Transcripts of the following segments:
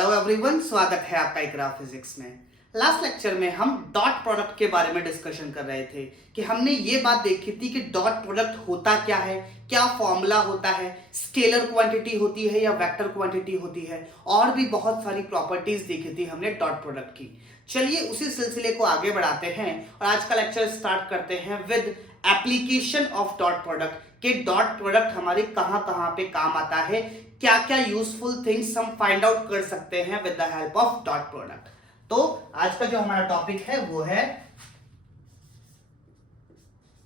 Hello everyone, स्वागत है आपका इकरा फिजिक्स में। लास्ट लेक्चर में हम डॉट प्रोडक्ट के बारे में डिस्कशन कर रहे थे कि हमने ये बात देखी थी कि डॉट प्रोडक्ट होता क्या है, क्या फॉर्मूला होता है, स्केलर क्वांटिटी होती है या वेक्टर क्वांटिटी होती है, और भी बहुत सारी प्रॉपर्टीज देखी थी हमने डॉट प्रोडक्ट की। चलिए उसी सिलसिले को आगे बढ़ाते हैं और आज का लेक्चर स्टार्ट करते हैं with application of dot product कि डॉट प्रोडक्ट हमारे कहां कहां पे काम आता है, क्या क्या यूजफुल थिंग्स हम फाइंड आउट कर सकते हैं with the help of dot product. तो आज का जो हमारा टॉपिक है वो है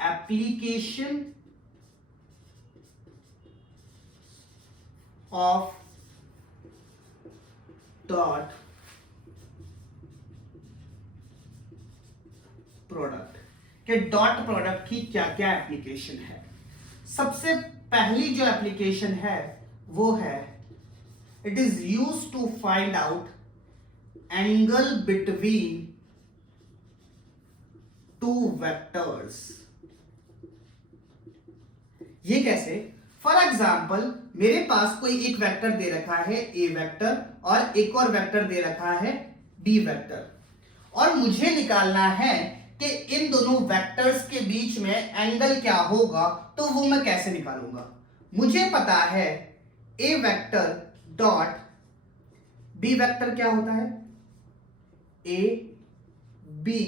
एप्लीकेशन ऑफ डॉट प्रोडक्ट कि डॉट प्रोडक्ट की क्या क्या एप्लीकेशन है। सबसे पहली जो एप्लीकेशन है वो है it is used to find out angle between two vectors. ये कैसे? फॉर एग्जाम्पल मेरे पास कोई एक वेक्टर दे रखा है ए वेक्टर और एक और वेक्टर दे रखा है बी वेक्टर, और मुझे निकालना है कि इन दोनों वेक्टर्स के बीच में एंगल क्या होगा। तो वो मैं कैसे निकालूंगा? मुझे पता है A vector dot B vector क्या होता है, A B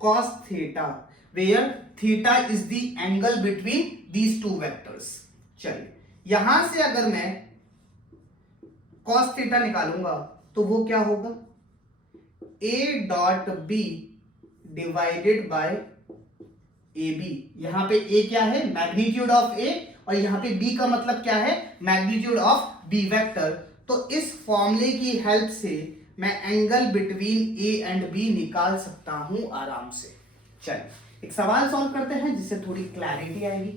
cos theta, where theta is the angle between these two vectors. चलिए यहां से अगर मैं cos थीटा निकालूंगा तो वो क्या होगा, A dot B divided by A B. यहां पे ए क्या है, मैग्नीट्यूड ऑफ ए, और यहां पे बी का मतलब क्या है, मैग्नीट्यूड ऑफ बी वेक्टर। तो इस फॉर्मूले की हेल्प से मैं angle between A and B निकाल सकता हूं आराम से। चलिए एक सवाल सॉल्व करते हैं जिससे थोड़ी क्लैरिटी आएगी।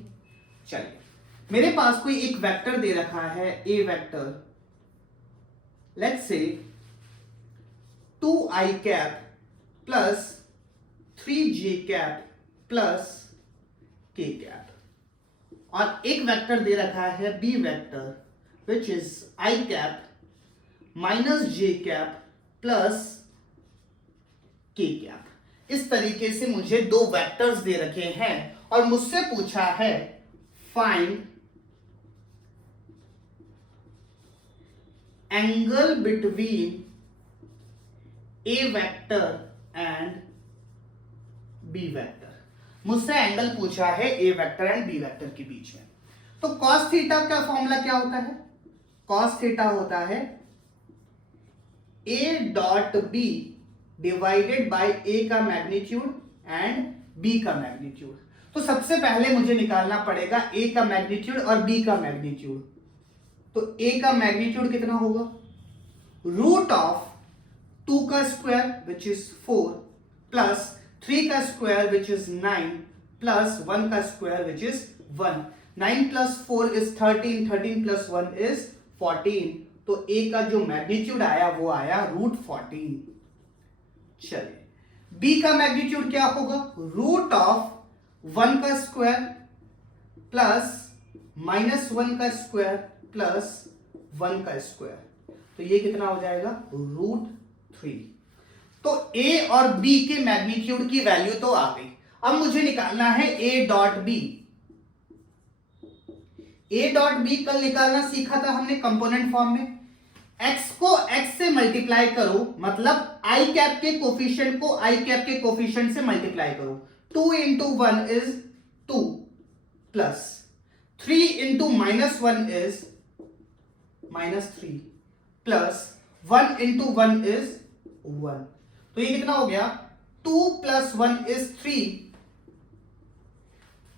चलिए मेरे पास कोई एक वेक्टर दे रखा है A vector, let's say 2i cap plus 3j cap plus k cap, और एक वेक्टर दे रखा है B vector which is i cap minus j cap plus k cap. इस तरीके से मुझे दो वेक्टर्स दे रखे हैं और मुझसे पूछा है find angle between A vector and B vector. मुझसे एंगल पूछा है A vector and B vector के बीच में। तो cos थीटा का फॉर्मूला क्या होता है? cos थीटा होता है A dot B divided by A का मैग्नीट्यूड एंड बी का मैग्नीट्यूड। तो सबसे पहले मुझे निकालना पड़ेगा ए का मैग्नीट्यूड और बी का मैग्नीट्यूड। तो ए का मैग्नीट्यूड कितना होगा, रूट ऑफ 2 का स्क्वायर विच इज 4 प्लस 3 का स्क्वायर विच इज 9 प्लस 1 का square which is 1। 9 plus 4 is 13, 13 plus 1 is 14। तो a का जो मैग्नीट्यूड आया वो आया रूट 14। चलिए b का मैग्नीट्यूड क्या होगा, रूट ऑफ 1 का स्क्वायर प्लस माइनस 1 का स्क्वायर प्लस 1 का स्क्वायर। तो ये कितना हो जाएगा, रूट 3। तो a और b के मैग्नीट्यूड की वैल्यू तो आ गई। अब मुझे निकालना है a dot B. a dot B कल निकालना सीखा था हमने कंपोनेंट फॉर्म में। x को x से मल्टीप्लाई करो, मतलब i कैप के कोफिशिएंट को i कैप के कोफिशिएंट से मल्टीप्लाई करो। 2 into 1 is 2 plus 3 into minus 1 is minus 3 plus 1 into 1 is 1। तो ये कितना हो गया, 2 plus 1 is 3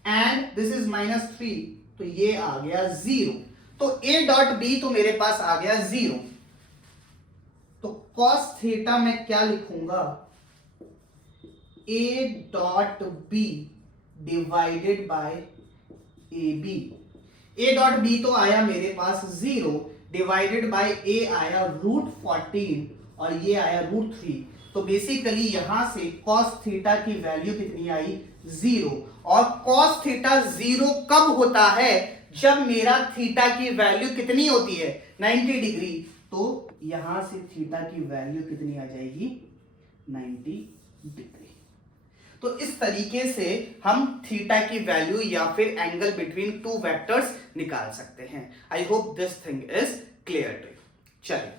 and this is minus 3। तो ये आ गया 0। तो a डॉट बी तो मेरे पास आ गया 0। तो cos थीटा में क्या लिखूंगा, a dot B divided by A B. a dot B तो आया मेरे पास 0 डिवाइडेड बाय a आया रूट 14 और ये आया रूट 3। तो बेसिकली यहां से cos थीटा की वैल्यू कितनी आई, 0। और cos थीटा 0 कब होता है, जब मेरा थीटा की वैल्यू कितनी होती है, 90 डिग्री। तो यहां से थीटा की वैल्यू कितनी आ जाएगी, 90 डिग्री। तो इस तरीके से हम थीटा की वैल्यू या फिर एंगल बिटवीन टू वेक्टर्स निकाल सकते हैं। I hope this thing is clear to you. चलिए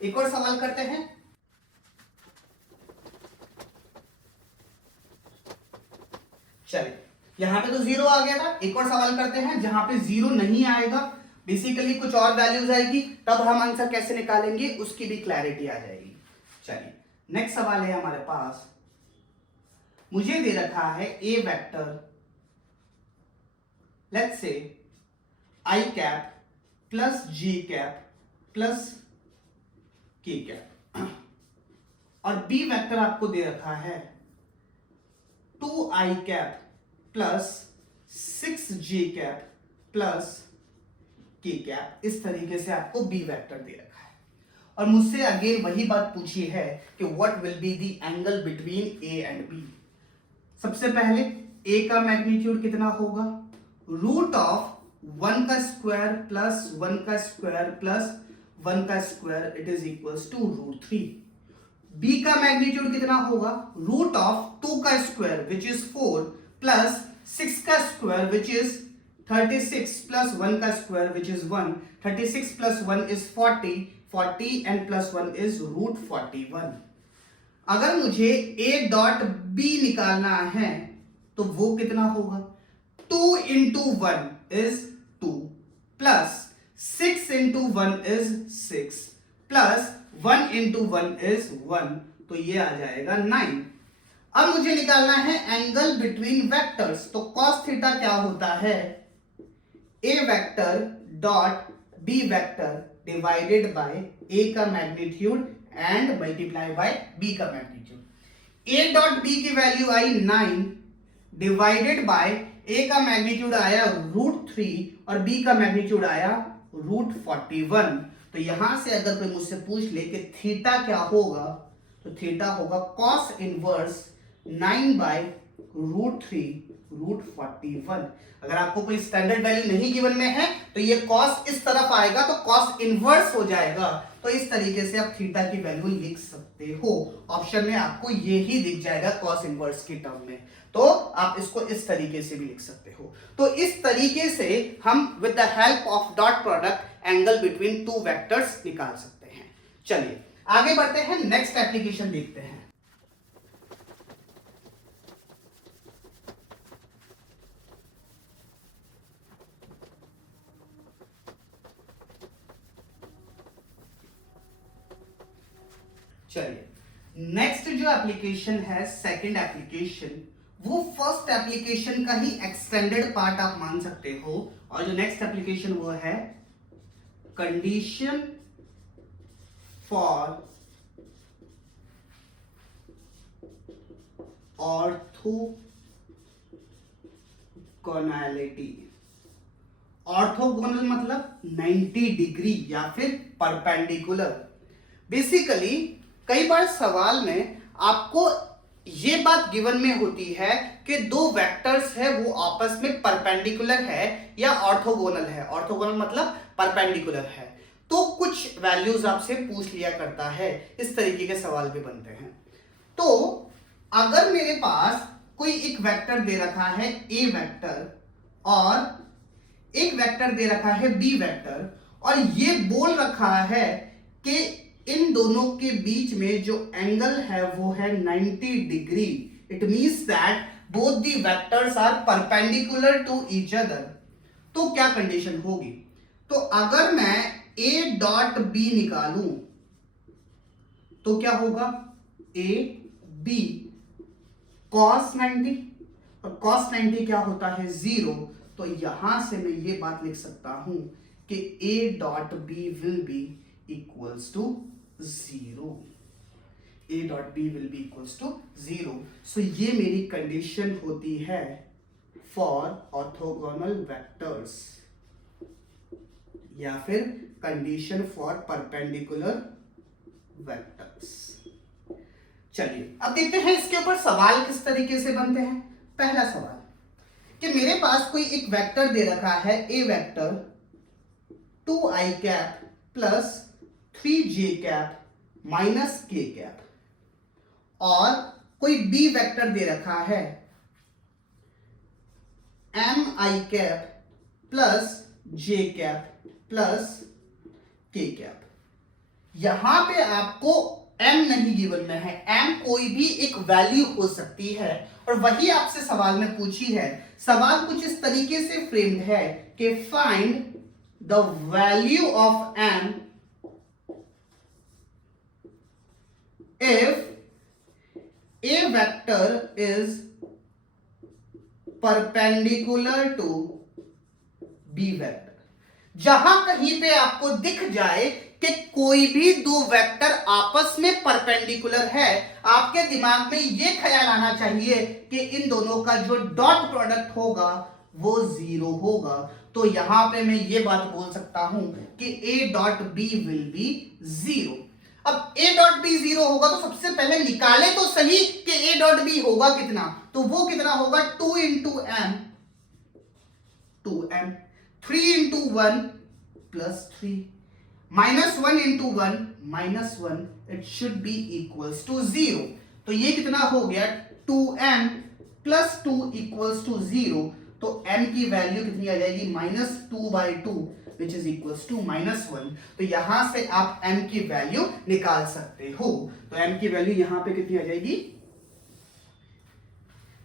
एक और सवाल करते हैं। चलिए यहां पे तो 0 आ गया था, एक और सवाल करते हैं जहां पे 0 नहीं आएगा, बेसिकली कुछ और वैल्यूज आएगी, तब हम आंसर कैसे निकालेंगे उसकी भी क्लैरिटी आ जाएगी। चलिए नेक्स्ट सवाल है हमारे पास, मुझे दे रखा है A vector, let's say I cap plus J cap plus K cap, और बी वेक्टर आपको दे रखा है 2i cap plus 6j cap plus K cap. इस तरीके से आपको बी वेक्टर दे रखा है और मुझसे अगेन वही बात पूछी है कि what will be the angle between A and B. सबसे पहले ए का मैग्नीट्यूड कितना होगा, रूट ऑफ 1 का स्क्वायर प्लस 1 का स्क्वायर प्लस 1 का square it is equals to √3। B का मैग्नीट्यूड कितना होगा, रूट ऑफ 2 का स्क्वायर विच इज 4 प्लस 6 का स्क्वायर विच इज 36 प्लस 1 का square which is 1, 36 plus 1 is 40, 40 and plus 1 is √41। अगर मुझे ए डॉट बी निकालना है तो वो कितना होगा, 2 into 1 is 2 plus 6 into 1 is 6 plus 1 into 1 is 1, तो ये आ जाएगा 9। अब मुझे निकालना है एंगल बिटवीन वेक्टर्स, तो cos थीटा क्या होता है, A vector dot B vector divided by A का magnitude and multiply by B का मैग्नीट्यूड। ए डॉट बी की वैल्यू आई 9 डिवाइडेड बाय ए का मैग्नीट्यूड आया √3 और बी का मैग्नीट्यूड आया √41। तो यहां से अगर कोई मुझसे पूछ ले कि थीटा क्या होगा, तो थीटा होगा cos इनवर्स 9 बाय √3 √41। अगर आपको कोई स्टैंडर्ड वैल्यू नहीं गिवन में है तो ये cos इस तरफ आएगा तो cos इनवर्स हो जाएगा। तो इस तरीके से आप थीटा की वैल्यू लिख सकते हो। ऑप्शन में आपको ये ही दिख जाएगा cos इनवर्स की टर्म में, तो आप इसको इस तरीके से भी लिख सकते हो। तो इस तरीके से हम with the help of dot product angle between two vectors निकाल सकते हैं। चलिए आगे बढ़ते हैं, नेक्स्ट एप्लीकेशन देखते हैं। चलिए नेक्स्ट जो एप्लीकेशन है, सेकंड एप्लीकेशन, वो फर्स्ट एप्लीकेशन का ही एक्सटेंडेड पार्ट आप मान सकते हो। और जो नेक्स्ट एप्लीकेशन वो है कंडीशन फॉर ऑर्थोगोनैलिटी। ऑर्थोगोनल मतलब 90 डिग्री या फिर परपेंडिकुलर। बेसिकली कई बार सवाल में आपको ये बात गिवन में होती है कि दो वेक्टर्स है वो आपस में परपेंडिकुलर है या ऑर्थोगोनल है। ऑर्थोगोनल मतलब परपेंडिकुलर है, तो कुछ वैल्यूज आपसे पूछ लिया करता है, इस तरीके के सवाल भी बनते हैं। तो अगर मेरे पास कोई एक वेक्टर दे रखा है ए वेक्टर और एक वेक्टर दे रखा है बी वेक्टर, और ये बोल रखा है कि इन दोनों के बीच में जो एंगल है वो है 90 degree, it means that both the vectors are perpendicular to each other. तो क्या कंडीशन होगी, तो अगर मैं ए डॉट बी निकालूं तो क्या होगा, ए बी cos 90, और cos 90 क्या होता है 0। तो यहां से मैं ये बात लिख सकता हूं कि a dot B will be equals to 0। a dot B will be equals to 0। So ये मेरी कंडीशन होती है फॉर ऑर्थोगोनल वेक्टर्स या फिर कंडीशन फॉर परपेंडिकुलर वेक्टर्स। चलिए अब देखते हैं इसके ऊपर सवाल किस तरीके से बनते हैं। पहला सवाल कि मेरे पास कोई एक वेक्टर दे रखा है A vector 2i cap plus 3j minus k, और कोई b वेक्टर दे रखा है mi plus j plus k। यहां पे आपको m नहीं गिवन में है, m कोई भी एक वैल्यू हो सकती है, और वही आपसे सवाल में पूछी है। सवाल कुछ इस तरीके से फ्रेम्ड है कि find the value of m if a vector is perpendicular to b vector। जहां कहीं पे आपको दिख जाए कि कोई भी दो वेक्टर आपस में परपेंडिकुलर है, आपके दिमाग में यह ख्याल आना चाहिए कि इन दोनों का जो डॉट प्रोडक्ट होगा वो 0 होगा। तो यहां पे मैं ये बात बोल सकता हूं कि a dot B will be 0। अब a डॉट बी 0 होगा तो सबसे पहले निकाले तो सही कि a डॉट बी होगा कितना, तो वो कितना होगा 2 into M, 2m, 3 into 1 plus 3, minus 1 into 1 minus 1, it should be equals to 0। तो ये कितना हो गया 2m प्लस 2 इक्वल्स टू 0। तो m की वैल्यू कितनी आ जाएगी -2/2 विच इज इक्वल्स टू -1। तो यहां से आप m की वैल्यू निकाल सकते हो। तो m की वैल्यू यहां पे कितनी आ जाएगी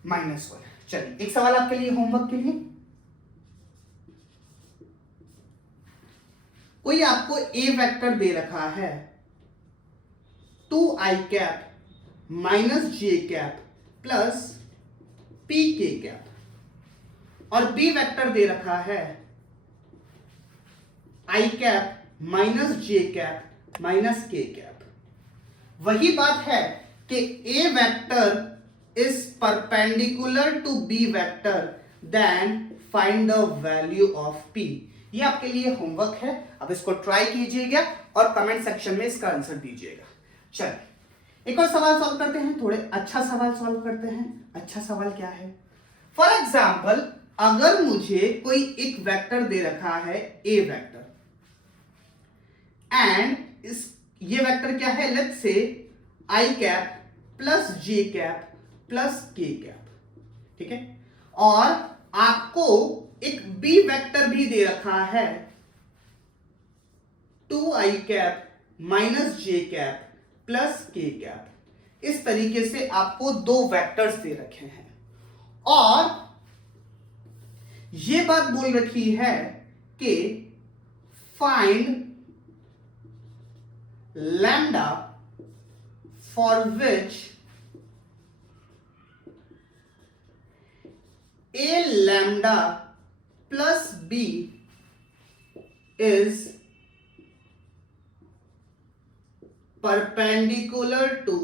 -1। चलिए एक सवाल आपके लिए होमवर्क के लिए, कोई आपको a वेक्टर दे रखा है 2i minus j plus pk, और b वेक्टर दे रखा है i minus j minus k। वही बात है कि a vector is perpendicular to b vector, then find the value of p। ये आपके लिए होमवर्क है, अब इसको ट्राई कीजिएगा और कमेंट सेक्शन में इसका आंसर दीजिएगा। चलिए एक और सवाल सॉल्व करते हैं, थोड़े अच्छा सवाल सॉल्व करते हैं। अच्छा सवाल क्या है, फॉर एग्जाम्पल अगर मुझे कोई एक वेक्टर दे रखा है a वेक्टर, एंड ये वेक्टर क्या है, let's say i plus j plus k, ठीक है, और आपको एक b वेक्टर भी दे रखा है 2i minus j plus k। इस तरीके से आपको दो वेक्टर्स दे रखे हैं, और ये बात बोल रखी है कि find lambda for which a lambda plus b is perpendicular to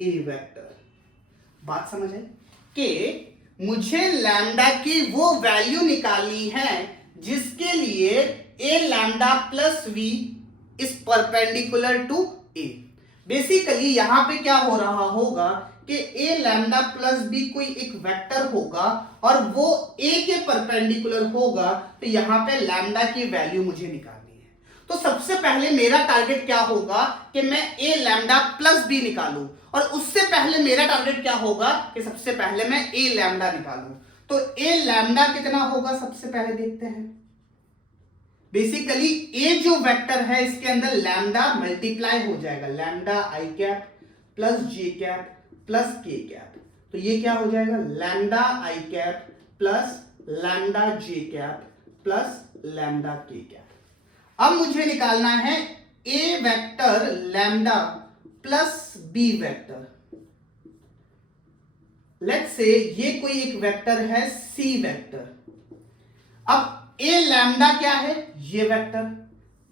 a vector। बात समझ है कि मुझे लैम्डा की वो वैल्यू निकालनी है जिसके लिए a lambda plus v is perpendicular to a। Basically यहां पे क्या हो रहा होगा कि a लैम्डा प्लस b कोई एक वेक्टर होगा और वो a के परपेंडिकुलर होगा, तो यहां पे लैम्डा की वैल्यू मुझे निकालनी है। तो सबसे पहले मेरा टारगेट क्या होगा कि मैं a लैम्डा प्लस b निकालूं, और उससे पहले मेरा टारगेट क्या होगा कि सबसे पहले मैं a लैम्डा निकालूं। तो a लैम्डा कितना होगा सबसे पहले देखते हैं। बेसिकली a जो वेक्टर है इसके अंदर लैम्डा मल्टीप्लाई हो जाएगा, lambda i plus j plus k। तो ये क्या हो जाएगा, lambda i plus lambda j plus lambda k। अब मुझे निकालना है a vector lambda plus b vector. Let's से ये कोई एक वेक्टर है c वेक्टर। अब a लैम्डा क्या है, ये वेक्टर।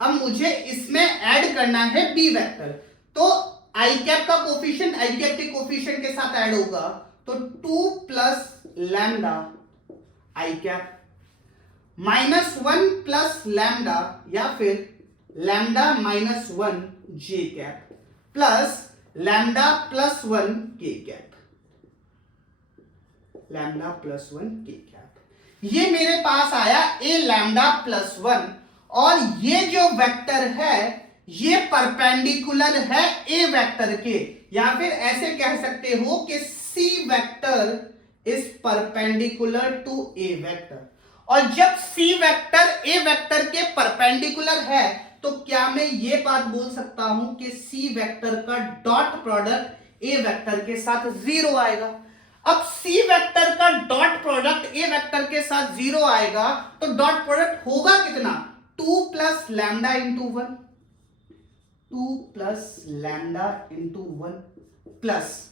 अब मुझे इसमें ऐड करना है b वेक्टर, तो i का कोफिशिएंट i के कोफिशिएंट के साथ ऐड होगा, तो 2 plus lambda i minus 1 plus lambda, या फिर lambda minus 1 j plus lambda plus 1 k, lambda plus 1 k। ये मेरे पास आया a लैम्डा प्लस 1, और ये जो वेक्टर है ये परपेंडिकुलर है ए वेक्टर के, या फिर ऐसे कह सकते हो कि C vector is perpendicular to A vector. और जब सी वेक्टर ए वेक्टर के परपेंडिकुलर है तो क्या मैं ये बात बोल सकता हूं कि सी वेक्टर का डॉट प्रोडक्ट ए वेक्टर के साथ 0 आएगा। अब सी वेक्टर का डॉट प्रोडक्ट ए वेक्टर के साथ 0 आएगा तो डॉट प्रोडक्ट होगा कितना, 2 plus lambda into 1, 2 plus lambda into 1 plus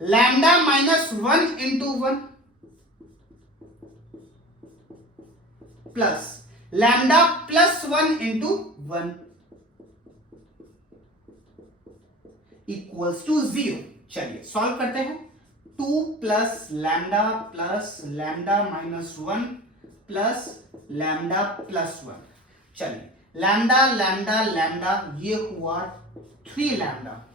lambda minus 1 into 1 plus lambda plus 1 into 1 equals to 0। चलिए सॉल्व करते हैं। 2 plus lambda minus 1 plus lambda plus 1। चलिए लैम्डा लैम्डा लैम्डा ये हुआ 3 lambda.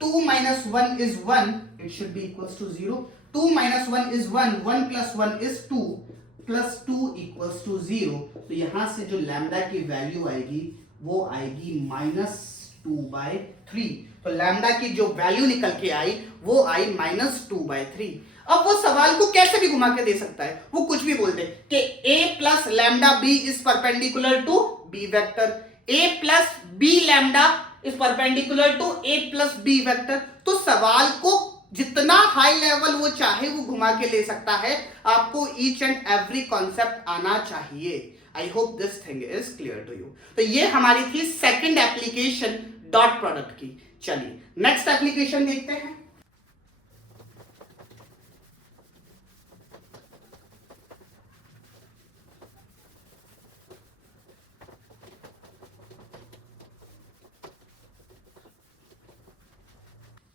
2 minus 1 is 1, it should be equals to 0. 2 minus 1 is 1, 1 plus 1 is 2, plus 2 equals to 0. तो यहां से जो लैम्डा की वैल्यू आएगी वो आएगी -2/3। तो लैम्डा की जो वैल्यू निकल के आई वो आई -2/3। अब वो सवाल को कैसे भी घुमा के दे सकता है, वो कुछ भी बोल दे कि a plus lambda b is perpendicular to b vector, a plus b lambda is perpendicular to a plus b vector. तो सवाल को जितना हाई लेवल वो चाहे वो घुमा के ले सकता है। आपको ईच एंड एवरी कॉन्सेप्ट आना चाहिए। I hope this thing is clear to you. तो ये हमारी थी सेकंड एप्लीकेशन डॉट प्रोडक्ट की। चलिए नेक्स्ट एप्लीकेशन देखते हैं।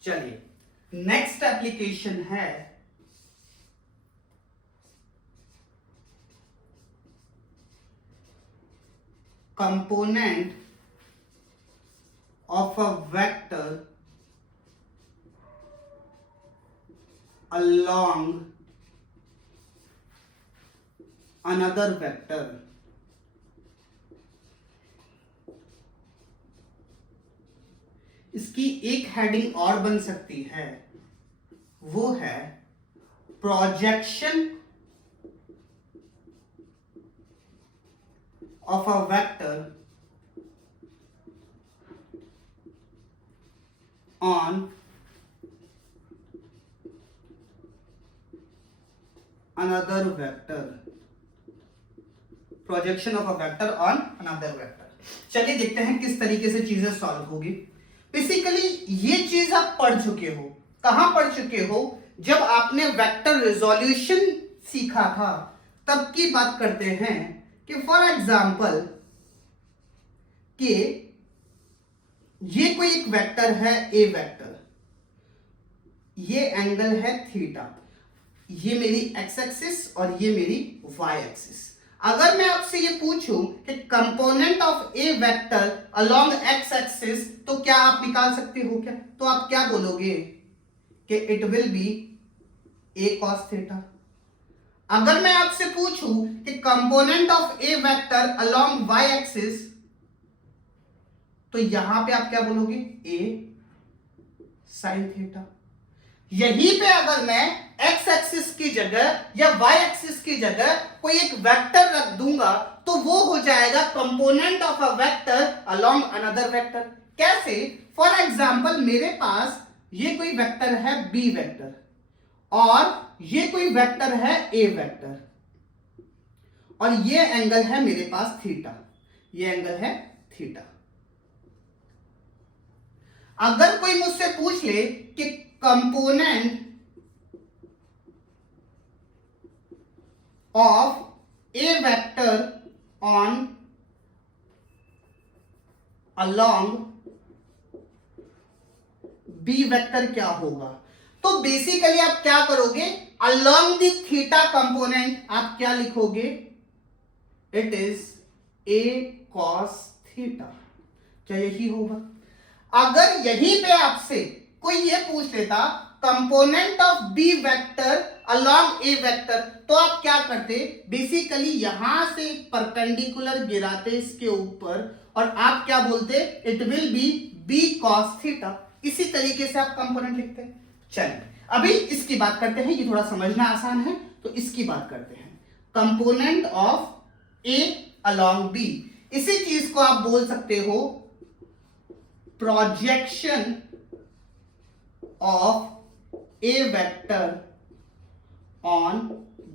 चलिए नेक्स्ट एप्लीकेशन है component of a vector along another vector। इसकी एक हेडिंग और बन सकती है, वो है projection of a vector on another vector. Projection of a vector on another vector. चलिए देखते हैं किस तरीके से चीजें सॉल्व होगी। बेसिकली ये चीज आप पढ़ चुके हो। कहां पढ़ चुके हो? जब आपने वेक्टर रिजोल्यूशन सीखा था तब की बात करते हैं कि फॉर एग्जांपल कि ये कोई एक वेक्टर है ए वेक्टर, ये एंगल है थीटा, ये मेरी एक्स एक्सिस और ये मेरी वाई एक्सिस। अगर मैं आपसे ये पूछूं कि component of A vector along x axis, तो क्या आप निकाल सकते हो क्या? तो आप क्या बोलोगे कि it will be A cos theta. अगर मैं आपसे पूछूं कि component of A vector along Y axis, तो यहां पे आप क्या बोलोगे? A sine theta. यहीं पे अगर मैं एक्स एक्सिस की जगह या वाई एक्सिस की जगह कोई एक वेक्टर रख दूंगा तो वो हो जाएगा component of a vector along another vector. कैसे? फॉर एग्जांपल मेरे पास ये कोई वेक्टर है बी वेक्टर और ये कोई वेक्टर है ए वेक्टर और ये एंगल है मेरे पास थीटा, ये एंगल है थीटा। अगर कोई मुझसे पूछ ले कि component of A vector on along B vector क्या होगा, तो बेसिकली आप क्या करोगे? अलोंग द थीटा कंपोनेंट आप क्या लिखोगे? It is a cos theta. क्या यही होगा? अगर यहीं पे आपसे कोई ये पूछ लेता component of B vector along a vector, तो आप क्या करते, बेसिकली यहां से परपेंडिकुलर गिराते इसके ऊपर और आप क्या बोलते, it will B b cos theta. इसी तरीके से आप कंपोनेंट लिखते हैं। चलिए अभी इसकी बात करते हैं, ये थोड़ा समझना आसान है, तो इसकी बात करते हैं। Component of a along b, इसी चीज को आप बोल सकते हो projection of A vector on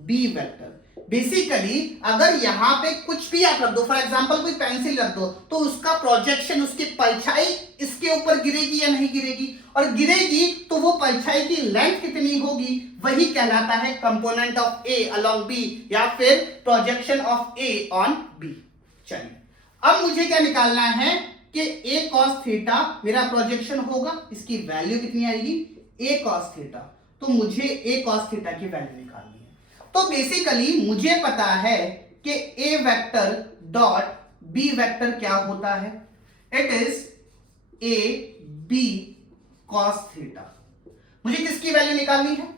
B vector. Basically अगर यहां पे कुछ भी आप रख दो, फॉर एग्जांपल कोई पेंसिल रख दो, तो उसका प्रोजेक्शन, उसकी परछाई इसके ऊपर गिरेगी या नहीं गिरेगी, और गिरेगी तो वो परछाई की लेंथ कितनी होगी, वही कहलाता है component of A along B या फिर projection of A on B. चलिए अब मुझे क्या निकालना है कि a cos थीटा मेरा प्रोजेक्शन होगा, इसकी वैल्यू कितनी आएगी, a cos थीटा, तो मुझे a cos थीटा की वैल्यू निकालनी है। तो बेसिकली मुझे पता है कि a vector dot b vector क्या होता है, it is a b cos theta. मुझे किसकी वैल्यू निकालनी है,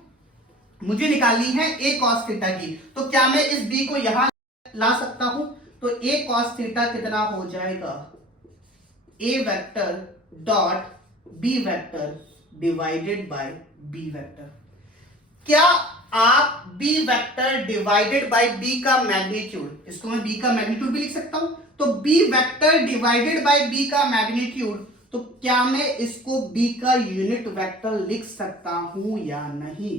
मुझे निकालनी है a cos थीटा की। तो क्या मैं इस b को यहां ला सकता हूं, तो a cos थीटा कितना हो जाएगा, a vector dot b vector divided bye b vector. क्या आप b vector divided bye b का मैग्नीट्यूड, इसको मैं b का मैग्नीट्यूड भी लिख सकता हूं, तो b vector divided bye b का मैग्नीट्यूड, तो क्या मैं इसको b का यूनिट वेक्टर लिख सकता हूं या नहीं।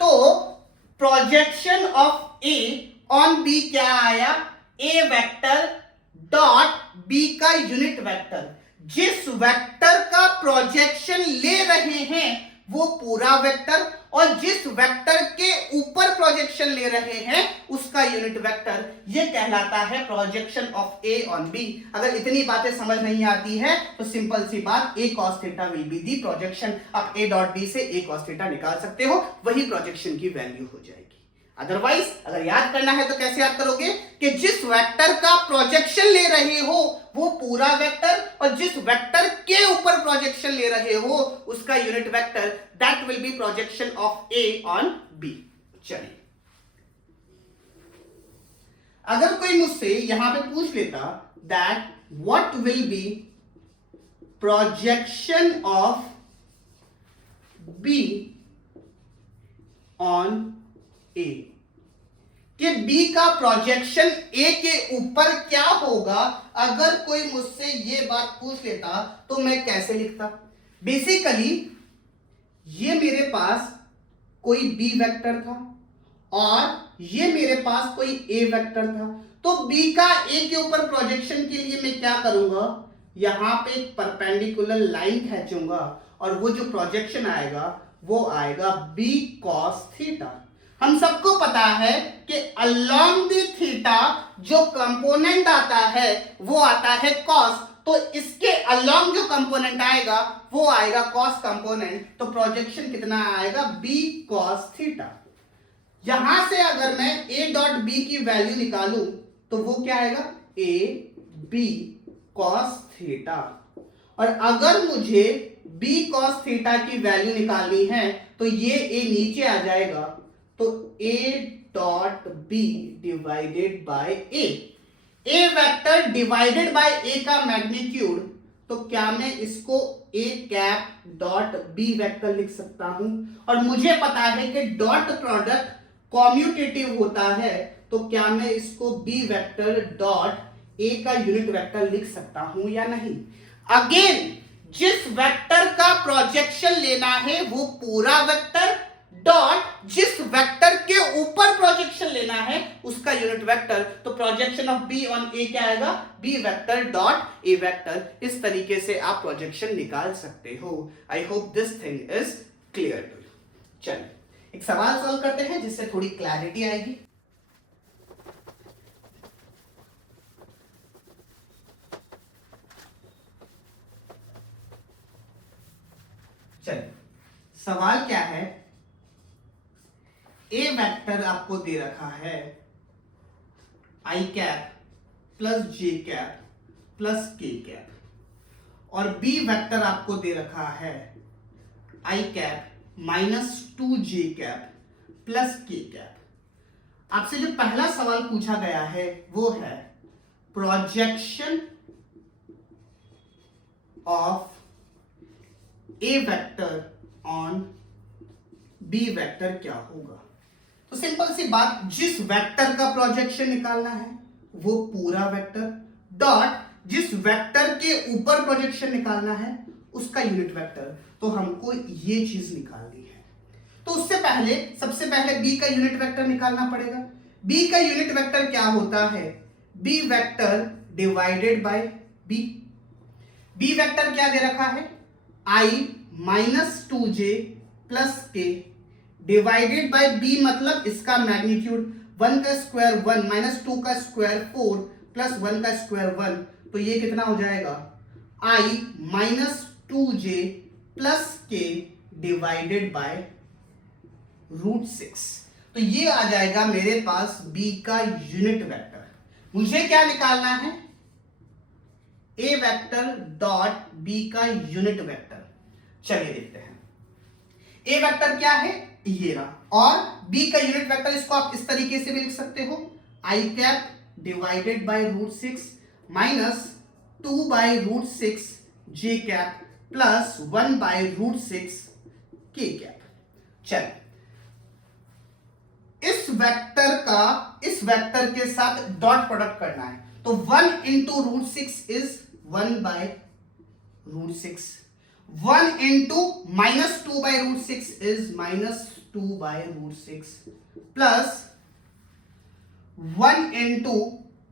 तो projection of a on b क्या आया, a वेक्टर डॉट b का यूनिट वेक्टर। जिस वेक्टर का प्रोजेक्शन ले रहे हैं वो पूरा वेक्टर, और जिस वेक्टर के ऊपर प्रोजेक्शन ले रहे हैं उसका यूनिट वेक्टर, ये कहलाता है projection of A on B. अगर इतनी बातें समझ नहीं आती है तो सिंपल सी बात, a cos theta will be the projection. आप a डॉट b से a cos थीटा निकाल सकते हो, वही प्रोजेक्शन की वैल्यू हो जाएगी। अदरवाइज अगर याद करना है तो कैसे याद करोगे कि जिस वेक्टर का प्रोजेक्शन ले रहे हो वो पूरा वेक्टर, और जिस वेक्टर के ऊपर प्रोजेक्शन ले रहे हो उसका unit vector, that will be projection of A on B. चलिए अगर कोई मुझसे यहां पे पूछ लेता that what will be projection of B on A, कि बी का प्रोजेक्शन ए के ऊपर क्या होगा, अगर कोई मुझसे ये बात पूछ लेता तो मैं कैसे लिखता। बेसिकली ये मेरे पास कोई बी वेक्टर था और ये मेरे पास कोई ए वेक्टर था, तो बी का ए के ऊपर प्रोजेक्शन के लिए मैं क्या करूंगा, यहां पे एक परपेंडिकुलर लाइन खींचूंगा और वो जो प्रोजेक्शन आएगा वो आएगा बी कॉस थीटा। हम सबको पता है कि अलोंग द थीटा जो कंपोनेंट आता है वो आता है कॉस, तो इसके अलोंग जो कंपोनेंट आएगा वो आएगा कॉस कंपोनेंट, तो प्रोजेक्शन कितना आएगा, बी कॉस थीटा। यहां से अगर मैं a डॉट बी की वैल्यू निकालूं तो वो क्या आएगा, a b cos थीटा। और अगर मुझे b cos थीटा की वैल्यू निकालनी है तो ये a नीचे आ जाएगा, तो a dot b divided by a vector divided by a का मैग्नीट्यूड, तो क्या मैं इसको a cap dot b vector लिख सकता हूं। और मुझे पता है कि डॉट प्रोडक्ट कॉम्यूटेटिव होता है, तो क्या मैं इसको b वेक्टर डॉट a का यूनिट वेक्टर लिख सकता हूं या नहीं। अगेन जिस वेक्टर का प्रोजेक्शन लेना है वो पूरा वेक्टर डॉट जिस वेक्टर के ऊपर प्रोजेक्शन लेना है उसका यूनिट वेक्टर, तो projection of B on A क्या आएगा, B vector dot A vector. इस तरीके से आप प्रोजेक्शन निकाल सकते हो। I hope this thing is clear to you. चलिए एक सवाल सॉल्व करते हैं जिससे थोड़ी क्लैरिटी आएगी। चलिए सवाल क्या है, ए वेक्टर आपको दे रखा है I cap plus J cap plus K cap, और बी वेक्टर आपको दे रखा है I cap minus 2 J cap plus K cap. आपसे जो पहला सवाल पूछा गया है वो है projection of A vector on B vector क्या होगा। तो सिंपल सी बात, जिस वेक्टर का प्रोजेक्शन निकालना है वो पूरा वेक्टर डॉट जिस वेक्टर के ऊपर प्रोजेक्शन निकालना है उसका यूनिट वेक्टर। तो हमको ये चीज निकालनी है। तो उससे पहले सबसे पहले बी का यूनिट वेक्टर निकालना पड़ेगा। बी का यूनिट वेक्टर क्या होता है, B vector divided by B. B vector क्या दे रखा है, I minus 2j plus K divided by B, मतलब इसका मैग्नीट्यूड 1 का स्क्वायर 1 माइनस 2 का स्क्वायर 4 प्लस 1 का स्क्वायर 1। तो ये कितना हो जाएगा, आई minus 2j plus K divided by √6। तो ये आ जाएगा मेरे पास बी का यूनिट वेक्टर। मुझे क्या निकालना है, ए वेक्टर डॉट बी का यूनिट वेक्टर। चलिए देखते हैं। ए वेक्टर क्या है, ये रहा, और बी का यूनिट वेक्टर इसको आप इस तरीके से भी लिख सकते हो, I cap divided by √6 minus 2 by √6 J cap plus 1 by √6 K cap. चलिए इस वेक्टर के साथ डॉट प्रोडक्ट करना है। तो 1 into √6 is 1 by √6, 1 into minus 2 by √6 is minus 2 by √6 plus 1 into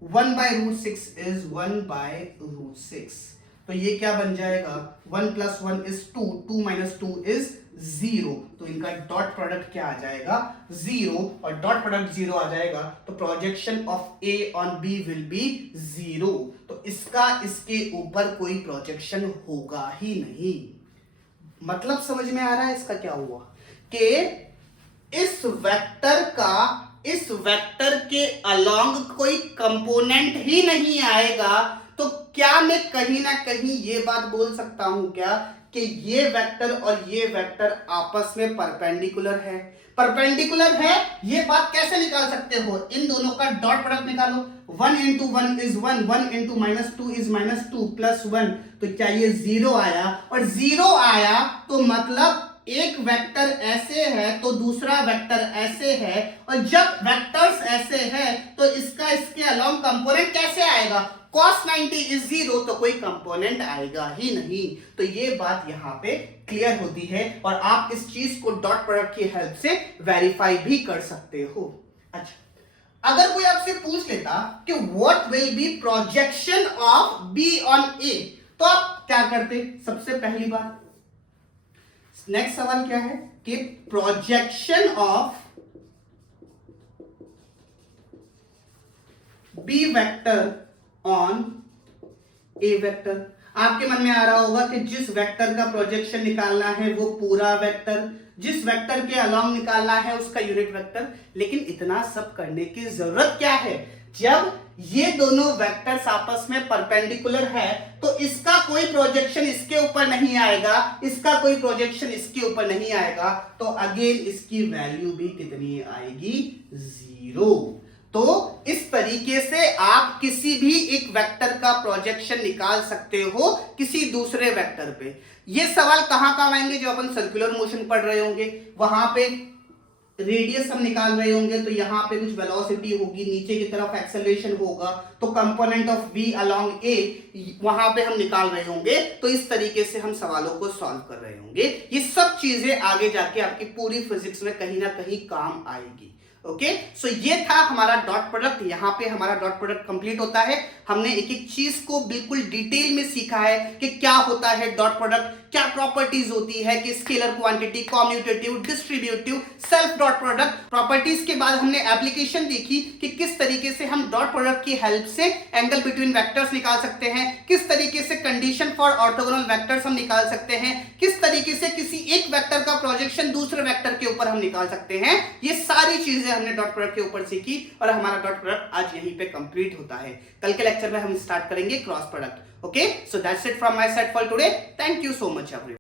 1 by √6 is 1 by √6। तो ये क्या बन जाएगा, 1 प्लस 1 इज 2, 2 माइनस 2 इज 0। तो इनका डॉट प्रोडक्ट क्या आ जाएगा, 0, और डॉट प्रोडक्ट 0 आ जाएगा तो projection of A on B will be 0। तो इसका इसके ऊपर कोई प्रोजेक्शन होगा ही नहीं। मतलब समझ में आ रहा है इसका क्या हुआ, कि इस वेक्टर के अलोंग कोई कंपोनेंट ही नहीं आएगा। तो क्या मैं कहीं ना कहीं ये बात बोल सकता हूं क्या कि ये वेक्टर और ये वेक्टर आपस में परपेंडिकुलर है? परपेंडिकुलर है, ये बात कैसे निकाल सकते हो, इन दोनों का डॉट प्रोडक्ट निकालो। 1 into 1 is 1, 1 into minus 2 is minus 2 plus 1। तो क्या ये 0 आया, और 0 आया तो मतलब एक वेक्टर ऐसे है तो दूसरा वेक्टर ऐसे है, और जब वेक्टर्स ऐसे है तो इसका इसके अलोंग कंपोनेंट कैसे आएगा, cos 90 इज 0, तो कोई कंपोनेंट आएगा ही नहीं। तो ये बात यहां पे क्लियर होती है, और आप इस चीज को डॉट प्रोडक्ट की हेल्प से वेरीफाई भी कर सकते हो। अच्छा, अगर कोई आपसे पूछ लेता कि what will be projection of B on A, तो आप क्या करते, सबसे पहली बात, नेक्स्ट सवाल क्या है कि projection of B vector on A vector. आपके मन में आ रहा होगा कि जिस वेक्टर का प्रोजेक्शन निकालना है वो पूरा वेक्टर, जिस वेक्टर के अलोंग निकालना है उसका यूनिट वेक्टर। लेकिन इतना सब करने की जरूरत क्या है, जब ये दोनों वेक्टर्स आपस में परपेंडिकुलर है तो इसका कोई प्रोजेक्शन इसके ऊपर नहीं आएगा, इसका कोई प्रोजेक्शन इसके ऊपर नहीं आएगा। तो अगेन इसकी वैल्यू भी कितनी आएगी, 0। तो इस तरीके से आप किसी भी एक वेक्टर का प्रोजेक्शन निकाल सकते हो किसी दूसरे वेक्टर पे। ये सवाल कहां काम आएंगे, जो अपन सर्कुलर मोशन पढ़ रहे होंगे, वहां पे रेडियस हम निकाल रहे होंगे, तो यहां पे कुछ वेलोसिटी होगी, नीचे की तरफ एक्सेलरेशन होगा, तो component of v along a वहां पे हम निकाल रहे होंगे। तो इस तरीके से हम सवालों को सॉल्व कर रहे होंगे। ये सब चीजें आगे जाके आपकी पूरी फिजिक्स में कहीं ना कहीं काम आएगी। ओके, सो ये था हमारा डॉट प्रोडक्ट। यहाँ पे हमारा डॉट प्रोडक्ट कंप्लीट होता है। हमने एक एक चीज को बिल्कुल डिटेल में सीखा है कि क्या होता है डॉट प्रोडक्ट, क्या प्रॉपर्टीज होती है कि scalar quantity, commutative, distributive, self dot product. Properties के बाद हमने एप्लीकेशन देखी कि किस तरीके से हम डॉट प्रोडक्ट की हेल्प से एंगल बिटवीन वेक्टर्स निकाल सकते हैं, किस तरीके से कंडीशन फॉर ऑर्थोगोनल वेक्टर्स हम निकाल सकते हैं, किस तरीके से किसी एक वेक्टर का प्रोजेक्शन दूसरे वेक्टर के ऊपर हम निकाल सकते हैं। ये सारी चीजें हमने डॉट प्रोडक्ट के ऊपर सीखी और हमारा डॉट प्रोडक्ट आज यहीं पे कंप्लीट होता है। कल के लेक्चर में हम स्टार्ट करेंगे cross product. Okay, so that's it from my side for today. Thank you so much everyone.